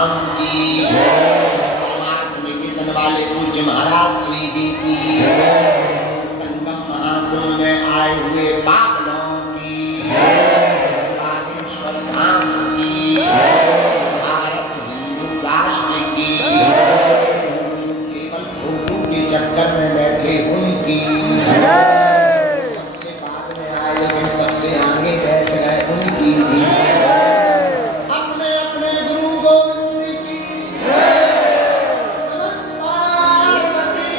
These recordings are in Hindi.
धाम की, परमार्थ निकेतन वाले पूज्य महाराज श्री जी की, संगम महाकुंभ में आए हुए पागलों की, बागेश्वर धाम की, भारत हिंदू राष्ट्र की, जो केवल फोटो के चक्कर में बैठे उनकी, सबसे बाद में आए लेकिन सबसे आगे बैठ गए उनकी भी, अपने अपने गुरु गोविंद की, पार्वती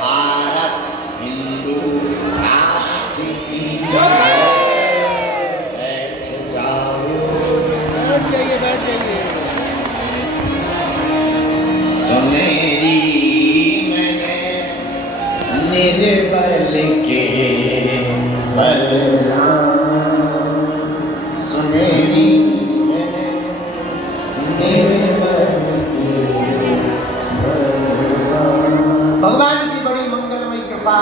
भारत हिंदू राष्ट्र की, बैठ जाओ, बैठ जाइए। सुनेरी मैंने निर्बल के बलराम, सुनेरी मैंने निर्बल के बलराम। भगवान की बड़ी मंगलमयी कृपा,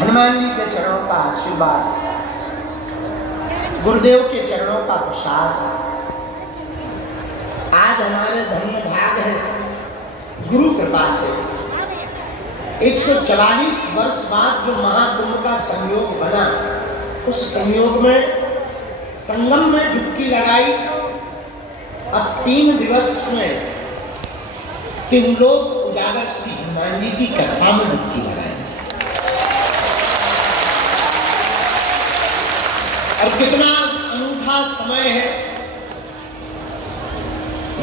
हनुमान जी के चरणों का आशीर्वाद, गुरुदेव के चरणों का प्रसाद, आज हमारे धन्य भाग है गुरु कृपा से 144 वर्ष बाद जो महाकुंभ का संयोग बना, उस संयोग में संगम में डुबकी लगाई। अब 3 दिवस में त्रिलोक उजागर श्री हनुमान जी की कथा में डुबकी लगाई। और कितना अनूठा समय है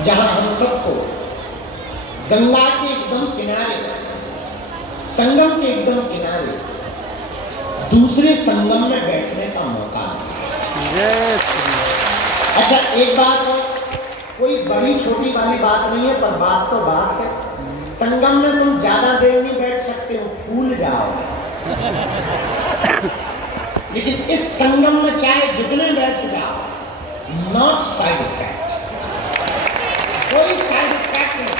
जहां हम सबको गंगा के एकदम किनारे, संगम के एकदम किनारे दूसरे संगम में बैठने का मौका मिला। अच्छा, एक बात और, कोई बड़ी छोटी वाली बात नहीं है, पर बात तो बात है। संगम में तुम ज्यादा देर नहीं बैठ सकते हो, फूल जाओगे। लेकिन इस संगम में चाहे जितने बैठ जाओ, नॉट साइड इफेक्ट, कोई साइड इफेक्ट नहीं,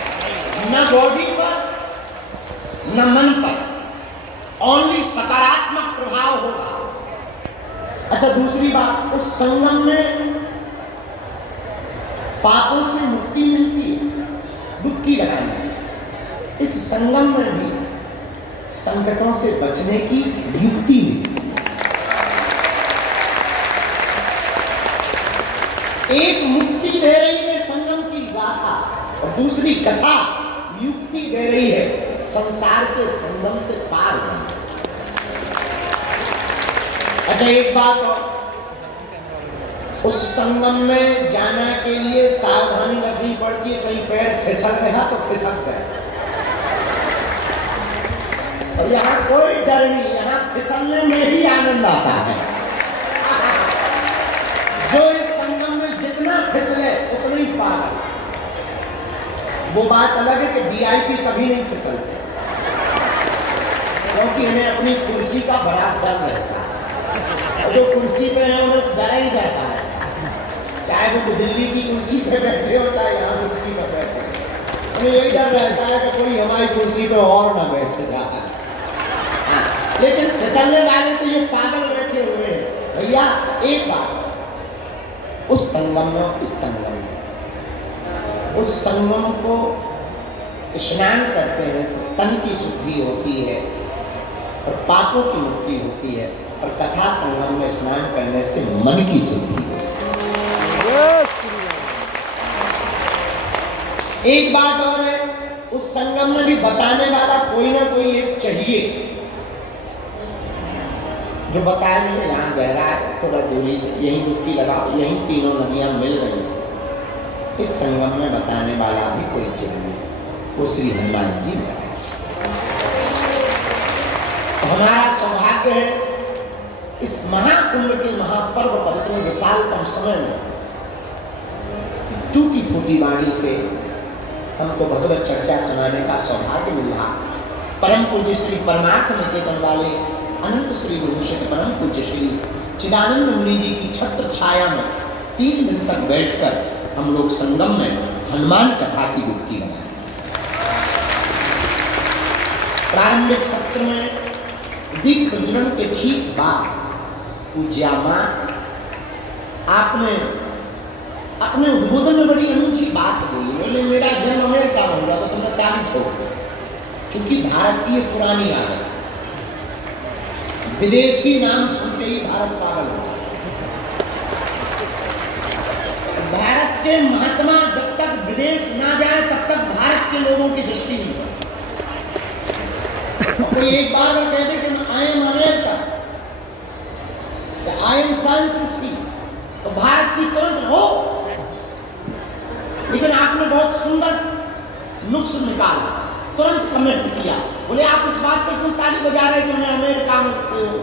न बॉडी पर न मन पर, ओनली सकारात्मक प्रभाव होगा। अच्छा, दूसरी बात, उस संगम में पापों से मुक्ति मिलती है डुबकी लगाने से। इस संगम में भी संकटों से बचने की युक्ति मिलती है। एक मुक्ति दे रही है संगम की गाथा, और दूसरी कथा युक्ति दे रही है संसार के संगम से पार जाने। अच्छा, एक बात और, उस संगम में जाने के लिए सावधानी रखनी पड़ती है, कहीं पैर फिसल गया तो फिसल गए। और यहाँ कोई डर नहीं, यहाँ फिसलने में ही आनंद आता है। जो इस संगम में जितना फिसले उतना ही पार। वो बात अलग है कि वीआईपी कभी नहीं फिसलते, क्योंकि उन्हें अपनी कुर्सी का बड़ा डर रहता है, और जो कुर्सी पे है उन्हें डर ही रहता है, चाहे वो दिल्ली की कुर्सी पे बैठे हो चाहे यहाँ कुर्सी पे बैठे हो, उन्हें यही डर रहता है कि कोई हमारी कुर्सी पे और ना बैठ जाता है। लेकिन फिसलने वाले तो ये पागल बैठे हुए हैं। भैया, एक बात, उस संगम में, इस संगम में, उस संगम को स्नान करते हैं तो तन की शुद्धि होती है और पापों की मुक्ति होती है, और कथा संगम में स्नान करने से मन की शुद्धि होती है। एक बात और है, उस संगम में भी बताने वाला कोई ना कोई एक चाहिए, जो बताए मुझे यहाँ गहरा है, थोड़ा दूरी से यहीं डुबकी लगाओ, यहीं तीनों नदियाँ मिल रही हैं। इस संगम में बताने वाला भी कोई चाहिए, वो श्री हनुमान जी महाराज। तो हमारा सौभाग्य है इस महाकुंभ के महापर्व पर इतने विशालतम समय में टूटी फूटी वाणी से हमको भगवत चर्चा सुनाने का सौभाग्य मिल रहा। परम पूज्य श्री परमार्थ निकेतन वाले अनंत श्री गुरुशेख परम पूज्य श्री चिदानंद मुनि जी की छत्र छाया में 3 दिन तक बैठकर हम लोग संगम में हनुमान कथा की डुबकी लगाए। प्रारंभिक सत्र में दीप प्रज्वलन के ठीक बाद पूज्या मां आपने अपने उद्बोधन में बड़ी अनूठी बात बोली। बोले मेरा जन्म अमेरिका में हुआ तो तुमने तारीफ हो, क्योंकि भारत की ये पुरानी आदत, विदेशी नाम सुनते ही भारत पागल होता। भारत के महात्मा जब तक विदेश ना जाए तब तक भारत के लोगों की दृष्टि नहीं बढ़ती। कोई एक बार अगर कहते कि I am America, I am Francis, तो भारत की तुरंत हो। लेकिन आपने बहुत सुंदर नुक्स निकाला, तुरंत कमेंट किया। बोले आप इस बात पर क्यों ताली बजा रहे कि मैं अमेरिका में से हूं?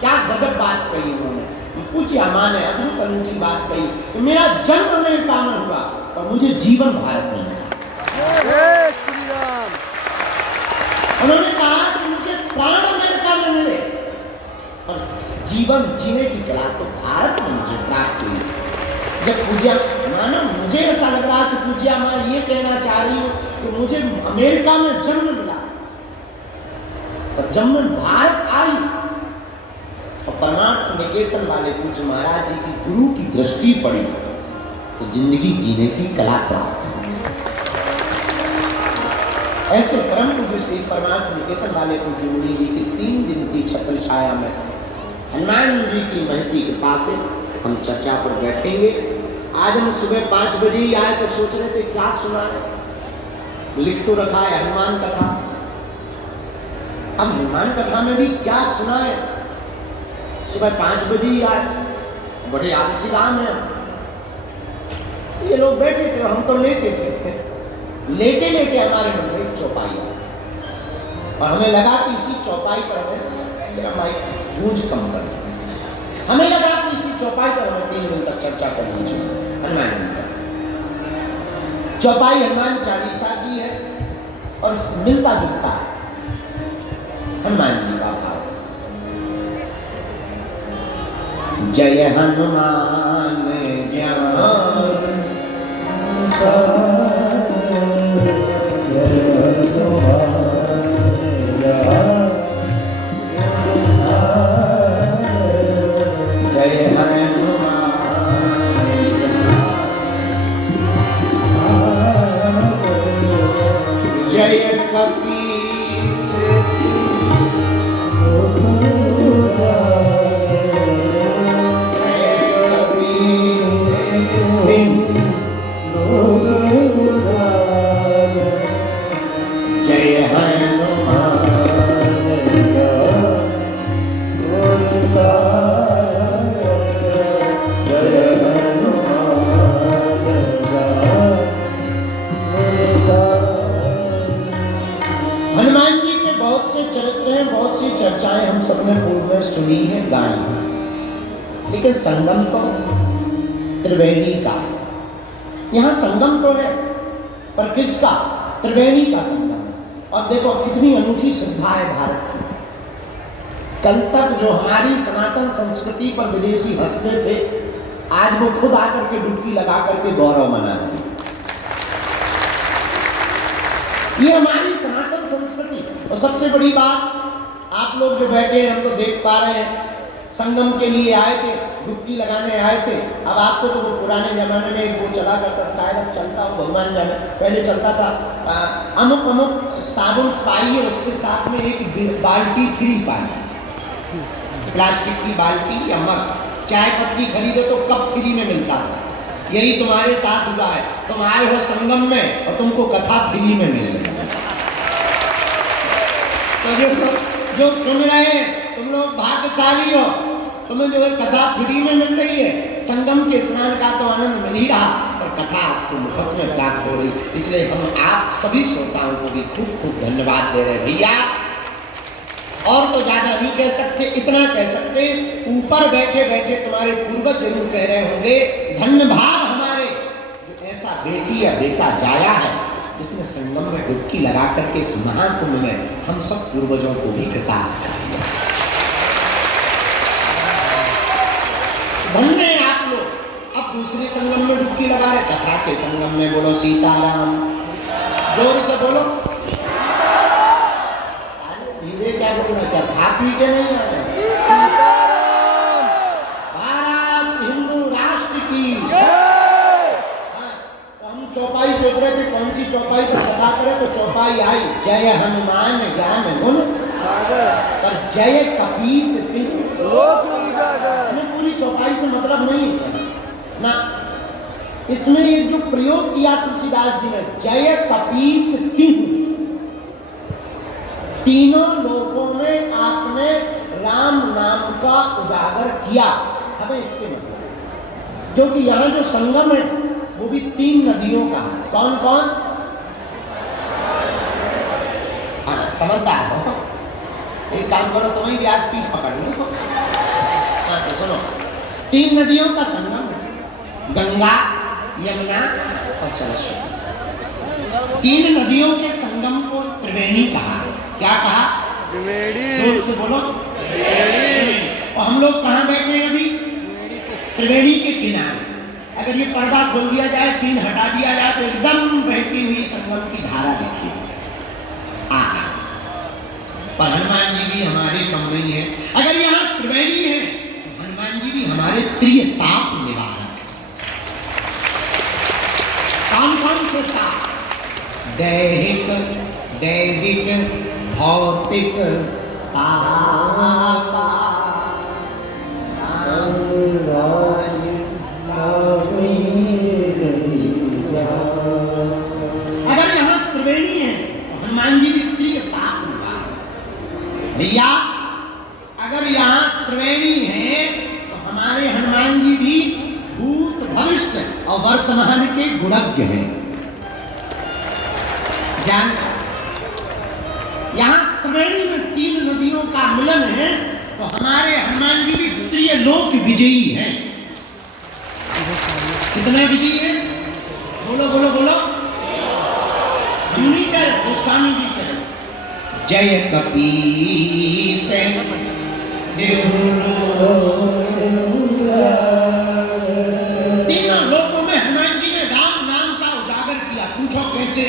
क्या गजब बात कही उन्होंने। पूछिए मां ने अद्भुत अनूठी बात कही कि मेरा जन्म अमेरिका में हुआ पर मुझे जीवन भारत में मिला। उन्होंने कहा कि मुझे प्राण अमेरिका में मिले और जीवन जीने की कला तो भारत में मुझे प्राप्त हुई। जब पूज्या मानो मुझे ऐसा लग रहा कि पूज्या मां ये कहना चाह रही हो कि मुझे अमेरिका में जन्म मिला, और जब मैं भारत आई और परमार्थ निकेतन वाले पूज्य महाराज जी की गुरु की दृष्टि पड़ी तो जिंदगी जीने की कला प्राप्त हुई। ऐसे परम पूज्य श्री परमार्थ निकेतन वाले पूज्य मुनि जी की 3 दिन की छत्र छाया में हनुमान जी की महती के पास से हम चर्चा पर बैठेंगे। आज हम सुबह 5 बजे ही आए तो सोच रहे थे क्या सुना है, लिख तो रखा है हनुमान कथा। अब हनुमान कथा में भी क्या सुना है, सुबह 5 बजे ही आए, बड़े आलसी काम है। ये लोग बैठे थे, हम तो लेटे थे। लेटे लेटे हमारे मन में चौपाई आई और हमें लगा कि इसी चौपाई पर हमें तेरा माइक गूंज कम कर, हमें लगा कि इसी चौपाई पर हमें 3 दिन तक चर्चा करनी चाहिए हनुमान जी पर। चौपाई हनुमान चालीसा की है और मिलता जुलता है हनुमान जी का भाव। जय हनुमान ज्ञान जय कपीस जय हनुमान हनुमान जी के बहुत से चरित्र हैं, बहुत सी चर्चाएं हम सबने पूर्व में सुनी है, गाई। लेकिन संगम तो त्रिवेणी का, यहाँ संगम तो है पर किसका? त्रिवेणी का संगम। और देखो कितनी अनूठी श्रद्धा है भारत की। कल तक जो हमारी सनातन संस्कृति पर विदेशी हंसते थे, आज वो खुद आकर के डुबकी लगा करके गौरव मना रहे हैं। ये हमारी सनातन संस्कृति। और सबसे बड़ी बात, आप लोग जो बैठे हैं हम तो देख पा रहे हैं, संगम के लिए आए थे, डुबकी लगाने आए थे। अब आपको तो वो पुराने जमाने में एक वो चला करता, शायद अब चलता हो भगवान जाने, पहले चलता था अमुक अमुक साबुन पाइए, उसके साथ में एक बाल्टी फ्री पाइए, प्लास्टिक की बाल्टी या मग। चाय पत्ती खरीदो तो कप फ्री में मिलता था। यही तुम्हारे साथ हुआ है, तुम आए हो संगम में और तुमको कथा फ्री में मिल रही है। तो जो सुन रहे हैं तुम लोग भाग्यशाली हो, तुम्हें जो है कथा फ्री में मिल रही है। संगम के स्नान का तो आनंद मिल ही रहा और कथा आपको मुफ्त में प्राप्त हो रही। इसलिए हम आप सभी श्रोताओं को भी खूब खूब धन्यवाद दे रहे भैया। और तो ज्यादा नहीं कह सकते, इतना कह सकते, ऊपर बैठे बैठे तुम्हारे पूर्वज जरूर कह रहे होंगे, धन्य भाग हमारे जो ऐसा बेटी या बेटा जाया है जिसने संगम में डुबकी लगा करके इस महाकुंभ में हम सब पूर्वजों को भी कृतार्थ कर दिया। धन्य है आप लोग। अब दूसरे संगम में डुबकी लगा रहे, कथा के संगम में बोलो सीताराम, जोर से बोलो। धीरे क्या क्या बोलना, क्या खा पी के नहीं आए? सीताराम। भारत हिंदू राष्ट्र की। हाँ, तो हम चौपाई सोच रहे थे कौन सी चौपाई पर कथा करें, तो चौपाई आई जय हनुमान ज्ञान गुण सागर पर जय कपीस तिहु लोक उजागर। हमें पूरी चौपाई से मतलब नहीं है ना, इसमें एक जो प्रयोग किया तुलसीदास जी ने, जय कपीस तिहु, तीनों लोकों में आपने राम नाम का उजागर किया। हमें इससे मतलब जो कि यहाँ जो संगम है वो भी 3 नदियों का है। कौन कौन? हाँ, समझता है वो? एक काम करो, तुम्हें व्यास की पकड़ लो। हाँ, तो सुनो, 3 नदियों का संगम है, गंगा, यमुना और सरस्वती। 3 नदियों के संगम को त्रिवेणी कहा। क्या कहा? जोर से बोलो। और हम लोग कहाँ बैठे हैं अभी? त्रिवेणी के किनारे। अगर ये पर्दा खोल दिया जाए, टीन हटा दिया जाए, तो एकदम बहती हुई संगम की धारा देखिए। पर हनुमान जी भी हमारे कम नहीं है। अगर यहाँ त्रिवेणी है तो हनुमान जी भी हमारे त्रिताप निवारक है। कौन कौन से ताप? दैहिक, दैविक, भौतिक ताप। अगर यहाँ त्रिवेणी है तो हनुमान जी भी त्रिताप निवारक। भैया अगर यहाँ त्रिवेणी है तो हमारे हनुमान जी भी भूत भविष्य और वर्तमान के गुणज्ञ हैं। जान, यहाँ त्रिवेणी में 3 नदियों का मिलन है तो हमारे हनुमान जी भी त्रिलोक विजयी हैं। कितने विजयी हैं? बोलो बोलो बोलो। हम नहीं कह रहे, गोस्वामी जी कह रहे। जय कपीस तीनों लोकों में हनुमान जी ने राम नाम का उजागर किया। पूछो कैसे?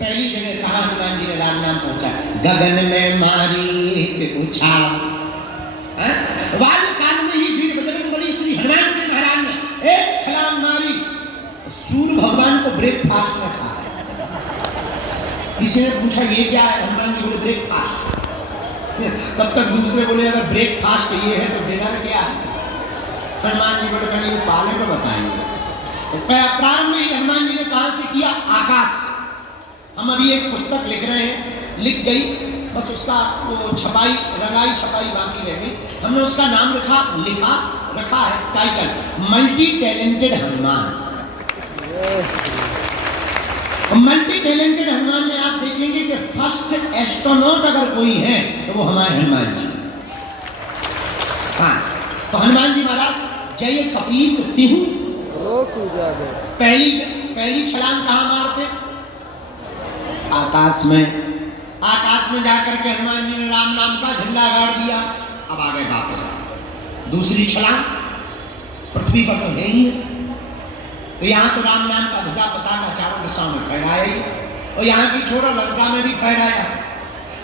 पहली जगह कहा हनुमान जी ने राम नाम पहुंचा? गगन में मारी एक उछाल। वायु काल में ही वीर बजरंगबली श्री हनुमान जी महाराज ने एक छलांग मारी, सूर्य भगवान को ब्रेकफास्ट में खा। किसी ने पूछा ये क्या है? हनुमान जी बोले ब्रेकफास्ट। तब तक दूसरे बोले अगर ब्रेकफास्ट ये है तो डिनर क्या है? हनुमान जी बोले पहले ये पाले को बताएंगे। तो प्रारंभ में ही हनुमान जी ने कहा से किया? आकाश। हम अभी एक पुस्तक लिख रहे हैं, लिख गई, बस उसका वो छपाई, रंगाई छपाई बाकी रह गई। हमने उसका नाम रखा है title, multi talented Hanuman. Multi talented Hanuman में आप देखेंगे कि फर्स्ट एस्ट्रोनॉट अगर कोई है तो वो हमारे हनुमान जी। हाँ, तो हनुमान जी महाराज जय कपीस तिहु लोक उजागर। पहली छलांग कहाँ मारते? आकाश में जाकर के हनुमान जी ने राम नाम का झंडा गाड़ दिया। अब आ गए वापस। दूसरी छलांग पृथ्वी पर तो है ही, तो यहाँ तो राम नाम का ध्वजा पताका चारों दिशाओं में फहराया ही, और यहाँ की छोड़ो लंका में भी फहराया।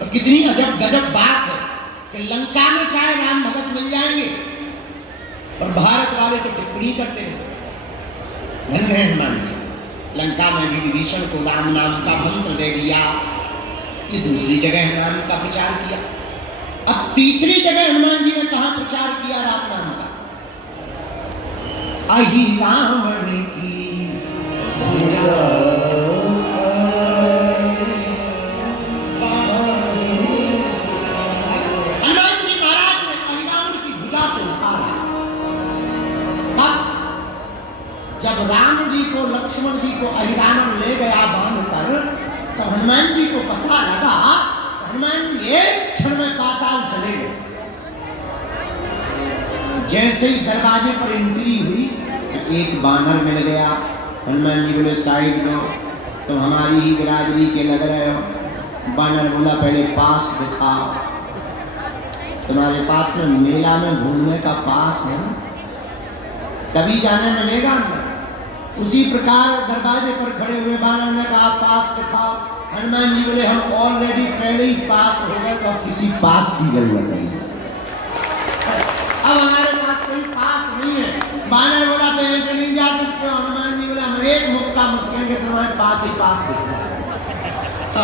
और कितनी अजब गजब बात है कि लंका में चाहे राम भगत मिल जाएंगे और भारत वाले तो टिप्पणी करते हैं। धन्य है हनुमान जी, लंका में भी विभीषण को राम नाम का मंत्र दे दिया। ये दूसरी जगह नाम का प्रचार किया। अब तीसरी जगह हनुमान जी ने कहा प्रचार किया राम नाम का? अहि रावण की हनुमान जी महाराज ने अहि रावण की भुजा को उठाया। जब राम जी को, लक्ष्मण जी को अहि रावण ले गया बांध कर, तो हनुमान जी को पता लगा, हनुमान जी एक क्षण में पाताल चले गए। जैसे ही दरवाजे पर एंट्री हुई तो एक बानर मिल गया। हनुमान जी बोले साइड लो, तुम हमारी ही बिरादरी के लग रहे हो। बानर बोला पहले पास दिखाओ, तुम्हारे पास में मेला में घूमने का पास है, तभी जाने मिलेगा अंदर। उसी प्रकार दरवाजे पर खड़े हुए बानर ने कहा पास दिखाओ। हनुमान जी बोले हम ऑलरेडी पहले ही पास हो गए, तो अब किसी पास की जरूरत नहीं। अब हमारे पास कोई पास नहीं है। बानर बोला तो ऐसे नहीं जा सकते हो। हनुमान जी बोला हम एक मुक्का मुस्केंगे तो हमारे पास ही पास दिखता है। तो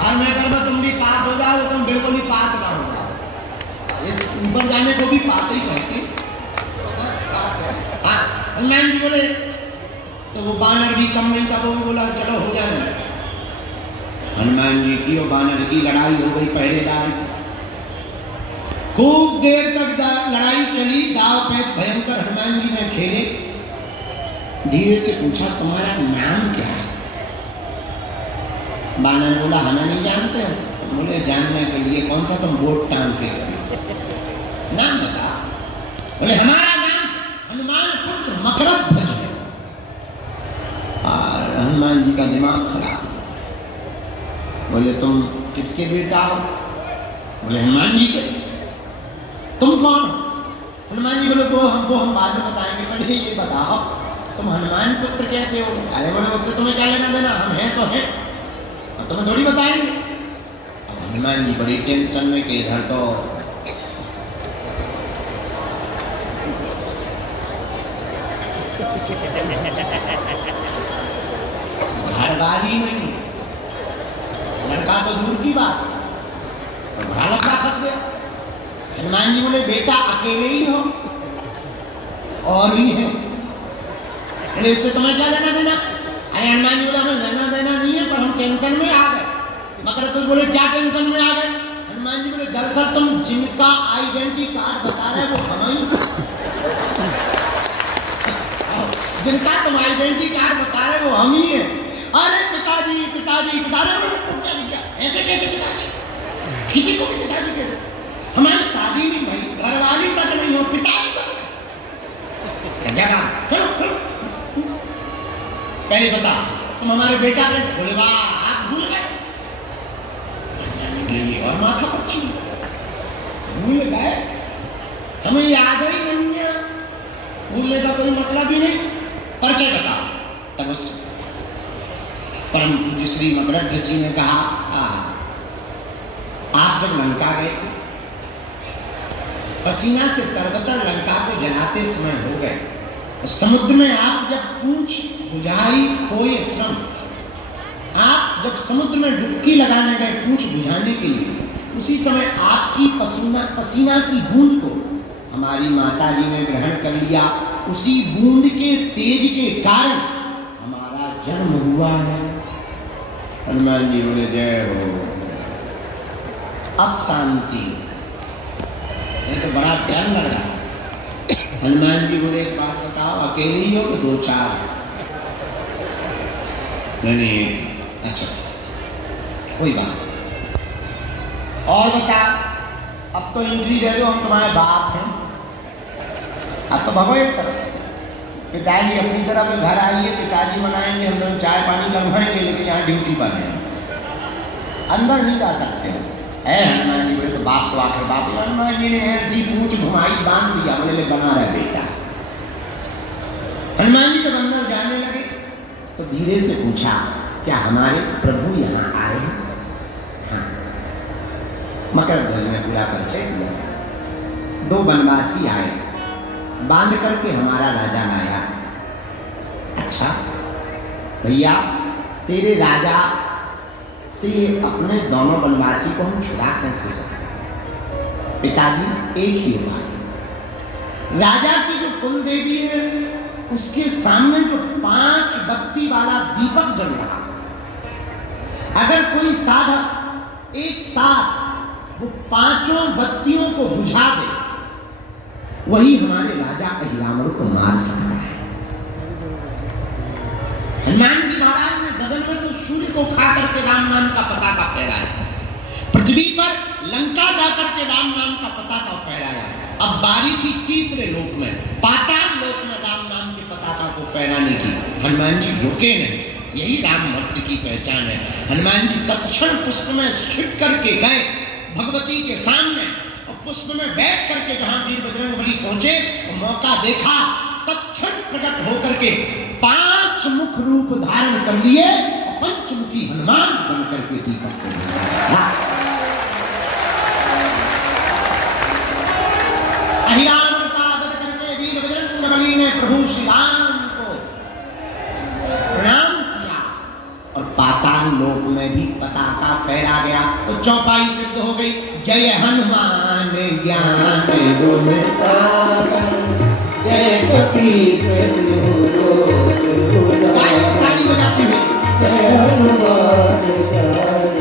हर मैटर में तुम भी पास हो जाओ, तुम बिल्कुल ही पास ना हो जाओ। इस ऊपर जाने को भी पास ही कहते हैं। हाँ, हनुमान जी बोले तो वो बानर भी कम नहीं था, वो भी बोला चलो हो जाए। हनुमान जी की और बानर की लड़ाई हो गई पहरेदार की। खूब देर तक लड़ाई चली, दाव पेच भयंकर हनुमान जी ने खेले। धीरे से पूछा तुम्हारा नाम क्या है? बानर बोला हमें नहीं जानते हो। बोले जानने के लिए कौन सा तुम वोट टांग के नाम बता। बोले हमारा नाम हनुमान पुत्र मकरध्वज है। और हनुमान जी का दिमाग खराब। बोले तुम किसके बेटा हो? बोले हनुमान जी के। तुम कौन? हनुमान जी बोले वो हम बाद में बताएंगे, पहले ये बताओ तुम हनुमान पुत्र कैसे हो? अरे बोले उससे तुम्हें क्या लेना देना, हम हैं तो हैं, और तुम्हें थोड़ी बताएंगे। अब हनुमान जी बड़ी टेंशन में कि इधर तो घरवाली में नहीं, लड़का तो दूर की बात, तो बड़ा लड़का फंस गया। हनुमान जी बोले बेटा अकेले ही हो और ही है, इससे तुम्हें क्या लेना देना? अरे हनुमान जी बोले हमें लेना देना नहीं है, पर हम टेंशन में आ गए। मगर तुम बोले क्या टेंशन में आ गए? हनुमान जी बोले दरअसल तुम जिनका आइडेंटिटी कार्ड बता रहे वो हम ही, जिनका तुम आइडेंटिटी कार्ड बता रहे वो हम ही है। अरे पिताजी पिताजी पिताजी, ऐसे कैसे पिताजी? किसी को भी पिताजी कह दो, हमारी शादी नहीं भाई, घरवाली तक नहीं हो, पिताजी चलो पहले बता तुम हमारे बेटा कैसे? बोले वाह आप भूल गए। और माथा पच्ची भूल गए, हमें याद ही नहीं है। भूलने का कोई मतलब ही नहीं। परिचय बता। तब उस परम पूज्य श्री मकरध्वज जी ने कहा आप जब लंका गए थे, पसीना से तरबतर लंका को जलाते समय हो गए, और समुद्र में आप जब पूंछ बुझाई खोए श्रम, आप जब समुद्र में डुबकी लगाने गए पूंछ बुझाने के लिए, उसी समय आपकी पसीना की बूंद को हमारी माता जी ने ग्रहण कर लिया। उसी बूंद के तेज के कारण हमारा जन्म हुआ है। हनुमान जी बोले जय हो। अब शांति, नहीं तो बड़ा डर लग रहा है। हनुमान जी बोले एक बात बताओ, अकेले ही हो कि दो चार? नहीं अच्छा कोई बात और बता। अब तो एंट्री दे दो, हम तुम्हारे बाप हैं। अब तो भगो एक तरफ, पिताजी अपनी तरफ घर आइए, पिताजी मनाएंगे, हम दोनों चाय पानी लगवाएंगे, लेकिन यहाँ ड्यूटी पर हैं, अंदर नहीं जा सकते हो। है हनुमान जी बोले तो बाप तो आकर बाप। हनुमान जी ने ऐसी पूंछ घुमाई, बांध दिया, बोले ले बना रहा बेटा। हनुमान जी जब अंदर जाने लगे तो धीरे से पूछा क्या हमारे प्रभु यहाँ आए हैं? हाँ। मकरध्वज ने पूरा परिचय दिया। दो वनवासी आए, बांध करके हमारा राजा लाया। अच्छा भैया तेरे राजा से अपने दोनों वनवासी को हम छुड़ा कैसे सकते? पिताजी एक ही उपाय, राजा की जो कुल देवी है उसके सामने जो 5 बत्ती वाला दीपक जल रहा, अगर कोई साधक एक साथ वो 5 बत्तियों को बुझा दे, वही हमारे राजा अहिरावण को मार सकता है। हनुमान जी महाराज ने गगन में तो सूर्य को खा करके राम नाम का पताका फहराया, पृथ्वी पर लंका जाकर के राम नाम का पताका फहराया। अब बारी थी तीसरे लोक में, पाताल लोक में राम नाम के पताका को फहराने की। हनुमान जी रुके नहीं, यही राम भक्त की पहचान है। हनुमान जी तत्क्षण पुष्प में छिप करके गए भगवती के सामने, और पुष्प में बैठ करके जहां वीर बजरंगबली पहुंचे, मौका देखा, तत्क्षण प्रकट होकर के 5 मुख रूप धारण कर लिए, पंचमुखी हनुमान बन करके दीपक को बुलाया। अहिरावण का वध करके वीर बजरंगबली ने प्रभु श्री राम को प्रणाम किया और पाताल लोक में भी पताका फहरा गया। तो चौपाई सिद्ध हो गई, जय हनुमान ज्ञान गुण सागर, जय कपीस ताली बजाते हुए जय हनुमान ज्ञान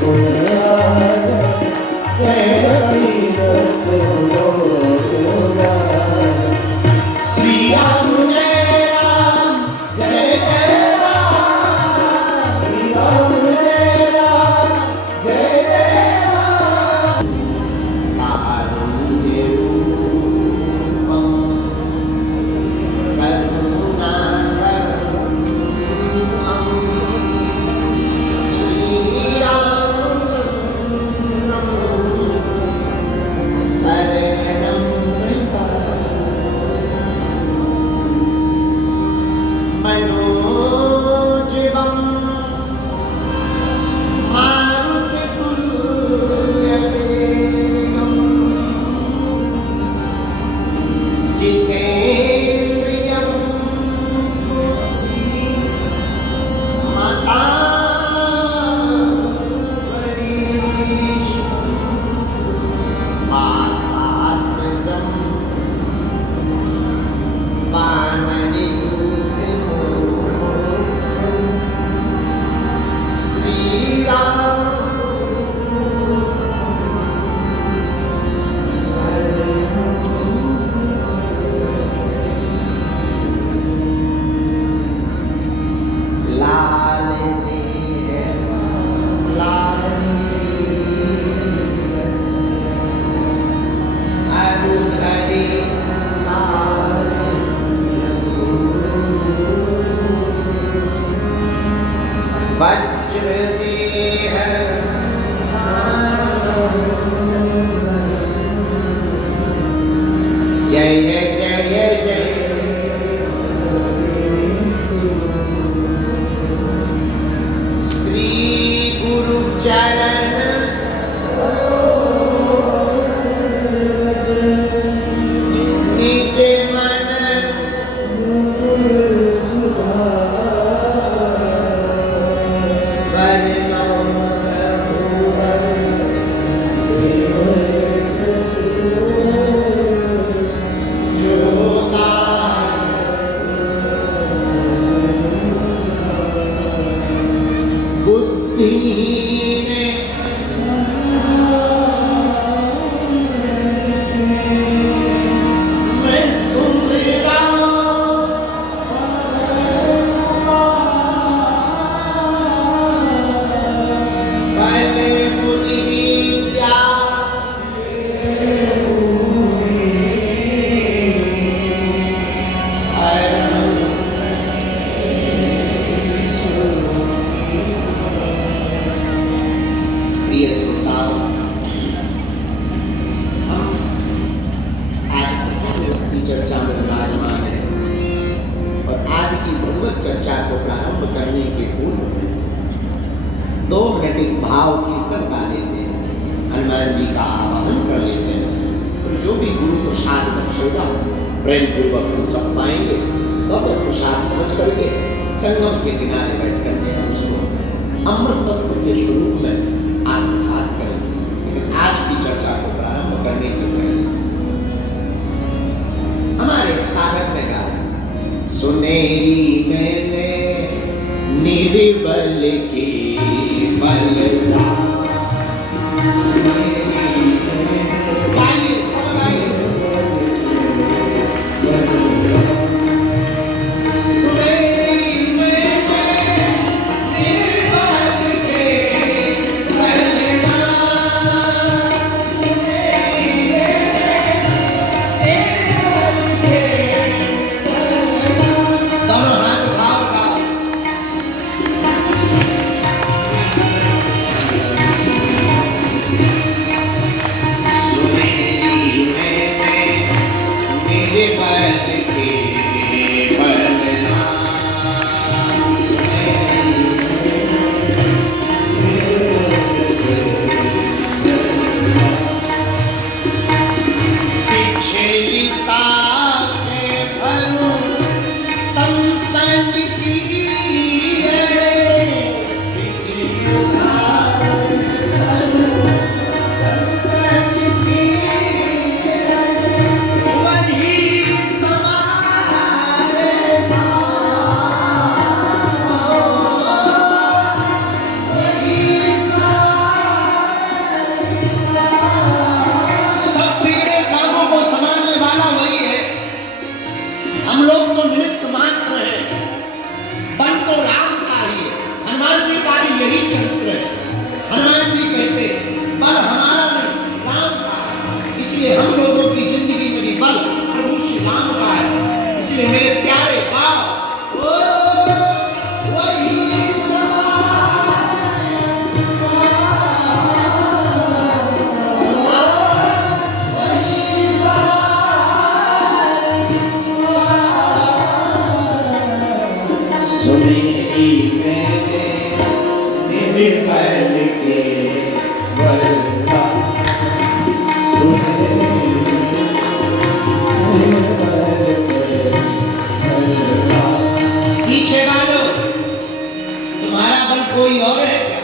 गुण सागर, जय कपीस श्री राम जय राम जय जय राम, श्री राम जय राम जय जय राम। कारुण्य रूपम करुणाकरम श्री रामचंद्रम शरणं मनोजवं मारुततुल्यवेगं जितेन्द्रियं मतात्मजं वज्रदेह जय जय जय श्री गुरु चरण निज मन चर्चा में विराजमान है और आज की भगवत चर्चा को प्रारंभ करने के पूर्व में 2 मिनट एक भाव कीर्तन गा लेते हैं, हनुमान जी का आवाहन कर लेते हैं। फिर जो भी गुरु प्रसाद बख्शेगा प्रेम पूर्वक हम सब पाएंगे, तब प्रसाद समझ करके संगम के किनारे बैठ करके हम उसको अमृत तत्व के स्वरूप में आत्मसात करेंगे। लेकिन आज की चर्चा को प्रारंभ करने के पहले हमारे साधक ने कहा, सुनेरी मैंने निर्बल की बलता, गाइए सब गाइए, सुनेरी मैंने निर्बल के पीछे वालों, तुम्हारा बल कोई और है क्या?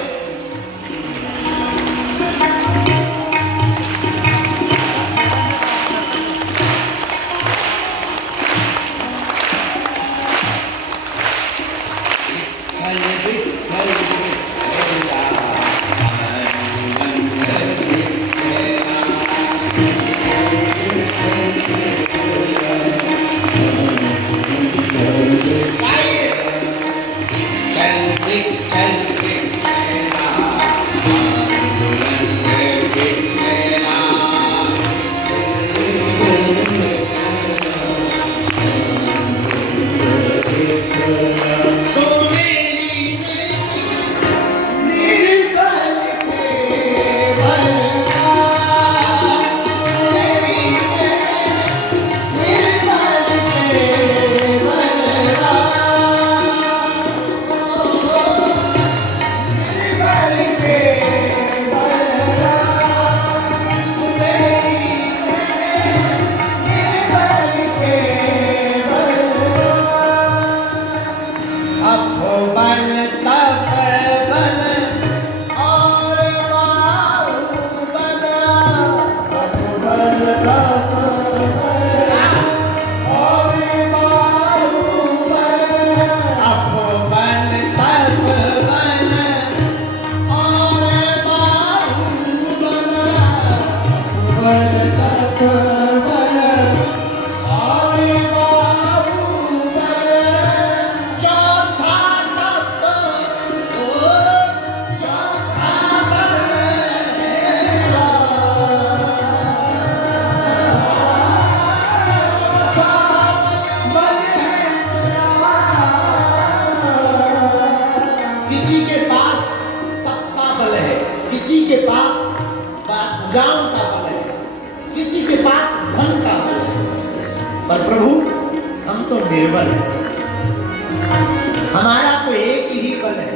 किसी के पास तप का बल है, किसी के पास भुजाओं का बल है, किसी के पास धन का बल है, पर प्रभु हम तो निर्बल हैं। हमारा तो एक ही बल है,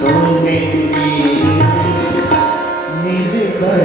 सो मेरी निर्बल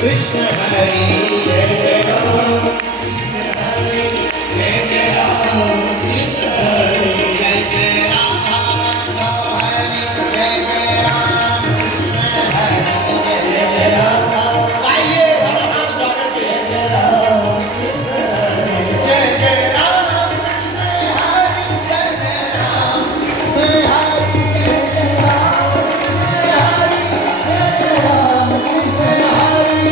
कृष्ण हरि जय जय राम कृष्ण हरि जय जय राम कृष्ण हरि जय जय राधा राधा हरि जय जय राम कृष्ण हरि जय जय राधा आइए भगवान द्वारा जय जय राम कृष्ण हरि जय जय राम कृष्ण हरि जय जय राम कृष्ण हरि जय जय राम कृष्ण हरि जय जय राम कृष्ण हरि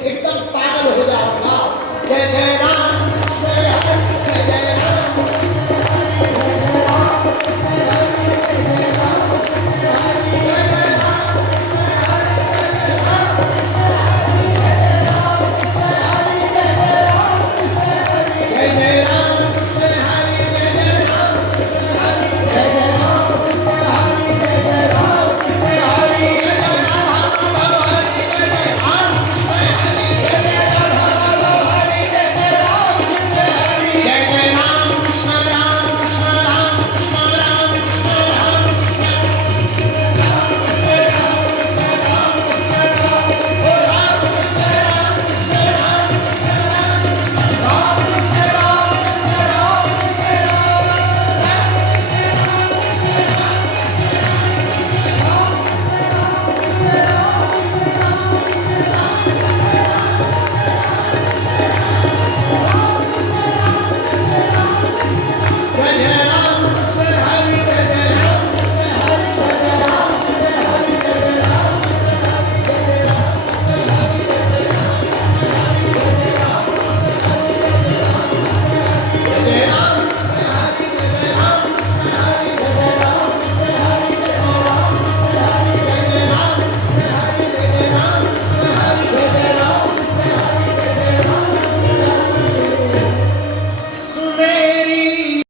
एकदम पागल हो जाओगा। जय जय राम